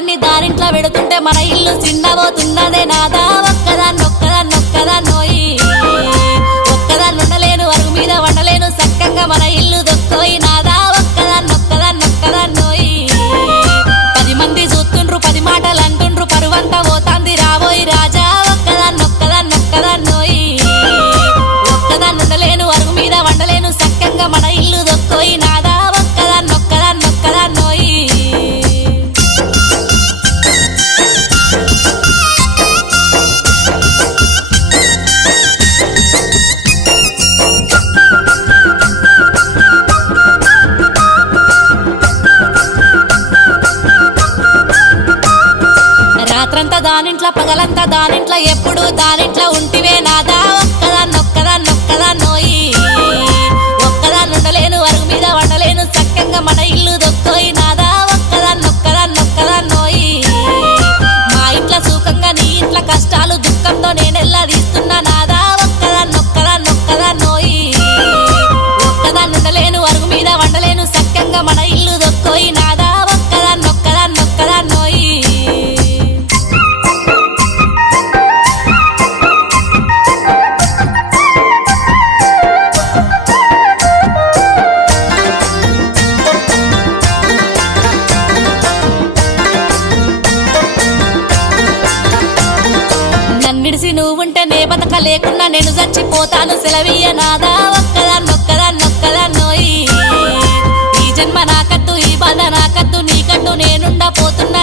సామాన్లన్నీ దారింట్లో పెడుతుంటే మన ఇల్లు చిన్నబోతున్నదే నాదా ఒక్కదాన్నొక్కదాన్నొక్కదాన్నోయి ఒక్కదాన్నుండలేను అరుగు మీద వండలేను సక్కంగా మన ఇల్లు దొక్కోయి నాదా ఒక్కదాన్నొక్కదాన్నొక్కదాన్నోయి 10 మంది చూస్తుండ్రు 10 మాటలు అంటుండ్రు పరువంతా పోతాంది రాబోయి రాజా ఒక్కదాన్నొక్కదాన్నొక్కదాన్నోయి ఒక్కదాన్నుండలేను అరుగు మీద వండలేను సక్కంగా మన ఇల్లు దొక్కోయి నాదా ఒక్కదాన్నొక్కదాన్నొక్కదాన్నోయి రాత్రంతా దానింట్లో పగలంతా దానింట్లో ఎప్పుడు దానింట్లో ఉంటివే నాదా ఒక్కదాన్నొక్కదాన్నొక్కదాన్నోయి ఒక్కదాన్నుండలేను అరుగు మీద వండలేను సక్కంగా మన ఇల్లు దొక్కోయి నాదా ఒక్కదాన్నొక్కదాన్నొక్కదాన్నోయి మా ఇంట్లో సుఖంగా నీ ఇంట్లో కష్టాలు దుఃఖంతో నేనెల్లా తీస్తున్నా నాదా ఒక్కదాన్నొక్కదాన్నొక్కదాన్నోయి ఒక్కదాన్నుండలేను అరుగు మీద వండలేను సక్కంగా మన ఇల్లు దొక్కోయి నాదా ఒక్కదాన్నొక్కదాన్నొక్కదాన్నోయి నన్నిడిసి నువ్వుంటే నే బతక లేకున్నా నేను చచ్చిపోతాను సెలవీయ నాదా ఒక్కదాన్నొక్కదాన్నొక్కదాన్నోయి ఈ జన్మ నాకద్దు ఈ బాధ నాకద్దు నీకద్దు నేనుండా పోతున్నా